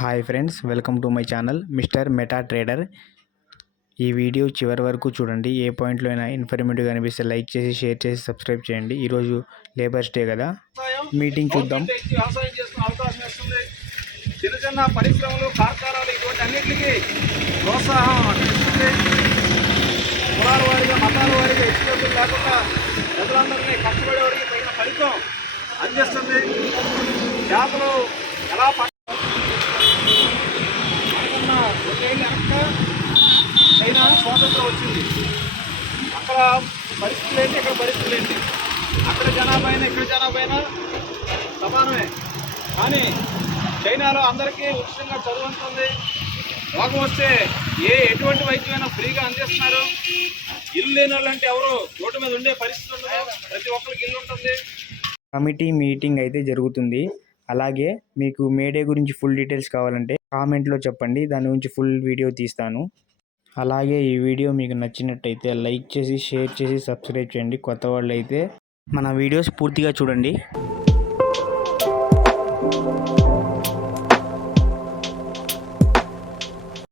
Hi friends, welcome to my channel mister meta trader. ఈ video చివరి వరకు చూడండి. ఏ పాయింట్లో అయినా ఇన్ఫర్మేటివ్గా అనిపిస్తే లైక్ చేసి, షేర్ చేసి, సబ్స్క్రైబ్ చేయండి. ఈరోజు లేబర్స్ డే కదా, మీటింగ్ చూద్దాం. వ్యవసాయం చేసుకునే అవకాశం ఇస్తుంది. చిన్న చిన్న పరిశ్రమలు, కార్ఖానాలు ఇటువంటి అన్నింటికి ప్రోత్సాహం ఇస్తుంది. కులాల వారిగా, మతాల వారిగా ఇచ్చినప్పుడు లేకుండా ప్రజలందరినీ కష్టపడేవారికి తగిన ఫలితం అందిస్తుంది. చేపలు ఎలా చైనా స్వాతంత్రం వచ్చింది. అక్కడ పరిస్థితులు ఏంటి, ఇక్కడ పరిస్థితులు ఏంటి, అక్కడ జనాభా అయినా ఇక్కడ జనాభా అయినా సమానమే. కానీ చైనాలో అందరికీ ఉచితంగా చదువు ఉంటుంది. రోగం వస్తే ఎటువంటి వైద్యమైనా ఫ్రీగా అందిస్తున్నారు. ఇల్లు లేని వాళ్ళంటే ఎవరు రోడ్డు మీద ఉండే పరిస్థితి ఉండదు. ప్రతి ఒక్కరికి ఇల్లు ఉంటుంది. కమిటీ మీటింగ్ అయితే జరుగుతుంది. అలాగే మీకు మేడే గురించి ఫుల్ డీటెయిల్స్ కావాలంటే కామెంట్లో చెప్పండి, దాని గురించి ఫుల్ వీడియో తీస్తాను. అలాగే ఈ వీడియో మీకు నచ్చినట్టయితే లైక్ చేసి, షేర్ చేసి, సబ్స్క్రైబ్ చేయండి. కొత్త వాళ్ళు అయితే మన వీడియోస్ పూర్తిగా చూడండి.